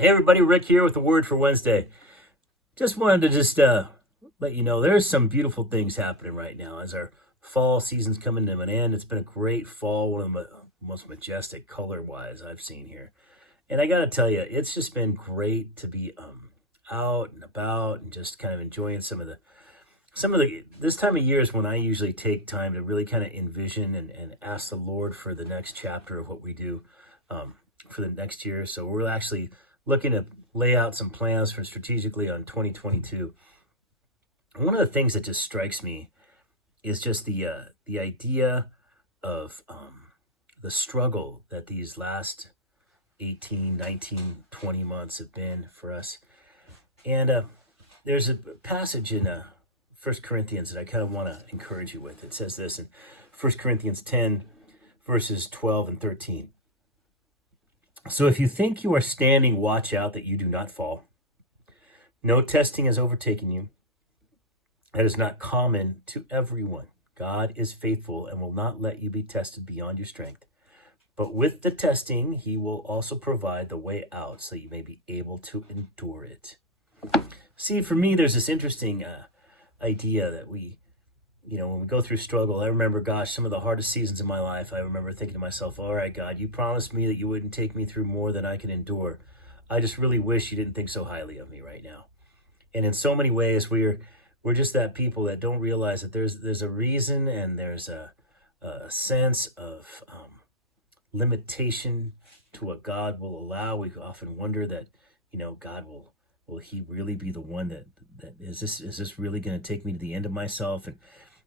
Hey everybody, Rick here with the word for Wednesday. Just wanted to let you know there's some beautiful things happening right now as our fall season's coming to an end. It's been a great fall, one of the most majestic color-wise I've seen here. And I got to tell you, it's just been great to be out and about and just kind of enjoying some of the this time of year is when I usually take time to really kind of envision and ask the Lord for the next chapter of what we do um, for the next year. So we're actually looking to lay out some plans for strategically on 2022. And one of the things that just strikes me is just the idea of the struggle that these last 18, 19, 20 months have been for us. And there's a passage in 1 Corinthians that I kind of want to encourage you with. It says this in 1 Corinthians 10, verses 12 and 13. So if you think you are standing, watch out that you do not fall. No testing has overtaken you. That is not common to everyone. God is faithful and will not let you be tested beyond your strength. But with the testing, he will also provide the way out so you may be able to endure it. See, for me, there's this interesting idea that when we go through struggle, I remember, gosh, some of the hardest seasons in my life, I remember thinking to myself, all right, God, you promised me that you wouldn't take me through more than I can endure. I just really wish you didn't think so highly of me right now. And in so many ways, we're just that people that don't realize that there's a reason and there's a sense of limitation to what God will allow. We often wonder that, God will he really be the one that is this really going to take me to the end of myself?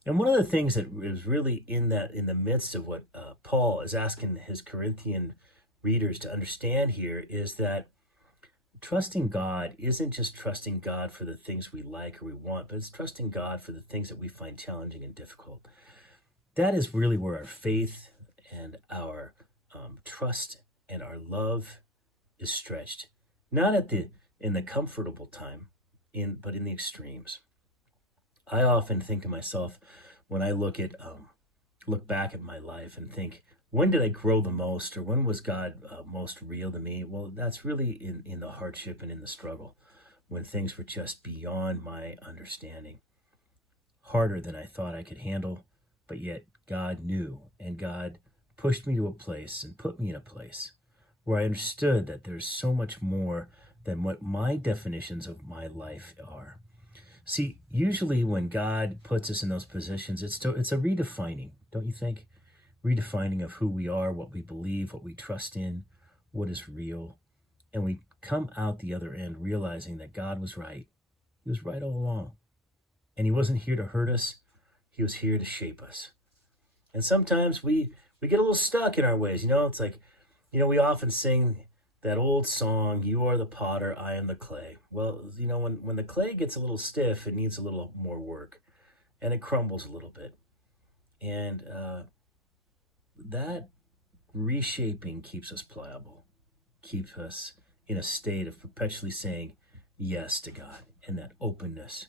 And one of the things that is really in the midst of what Paul is asking his Corinthian readers to understand here is that trusting God isn't just trusting God for the things we like or we want, but it's trusting God for the things that we find challenging and difficult. That is really where our faith and our trust and our love is stretched, not in the comfortable time, but in the extremes. I often think to myself when I look back at my life and think, when did I grow the most, or when was God most real to me? Well, that's really in the hardship and in the struggle, when things were just beyond my understanding, harder than I thought I could handle, but yet God knew, and God pushed me to a place and put me in a place where I understood that there's so much more than what my definitions of my life are. See, usually when God puts us in those positions, it's a redefining, don't you think? Redefining of who we are, what we believe, what we trust in, what is real. And we come out the other end realizing that God was right. He was right all along. And he wasn't here to hurt us. He was here to shape us. And sometimes we get a little stuck in our ways. It's like, we often sing that old song, you are the potter, I am the clay. Well, when the clay gets a little stiff, it needs a little more work and it crumbles a little bit. And that reshaping keeps us pliable, keeps us in a state of perpetually saying yes to God and that openness.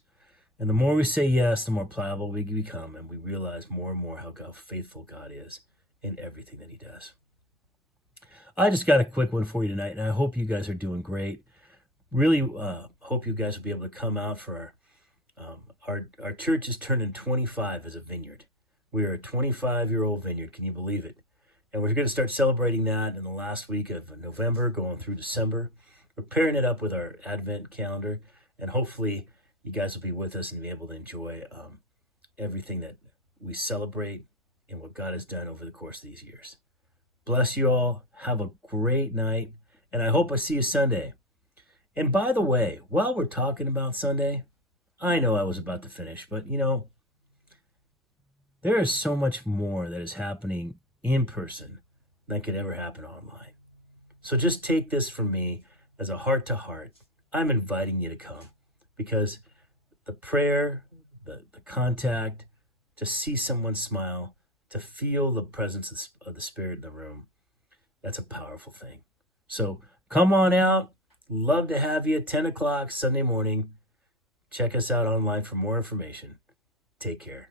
And the more we say yes, the more pliable we become, and we realize more and more how faithful God is in everything that he does. I just got a quick one for you tonight, and I hope you guys are doing great. Really hope you guys will be able to come out for our church is turning 25 as a vineyard. We are a 25-year-old vineyard. Can you believe it? And we're going to start celebrating that in the last week of November, going through December. We're pairing it up with our Advent calendar, and hopefully you guys will be with us and be able to enjoy everything that we celebrate and what God has done over the course of these years. Bless you all. Have a great night. And I hope I see you Sunday. And by the way, while we're talking about Sunday, I know I was about to finish, but there is so much more that is happening in person than could ever happen online. So just take this from me as a heart to heart. I'm inviting you to come because the prayer, the contact, to see someone smile, to feel the presence of the Spirit in the room, that's a powerful thing. So come on out. Love to have you at 10 o'clock Sunday morning. Check us out online for more information. Take care.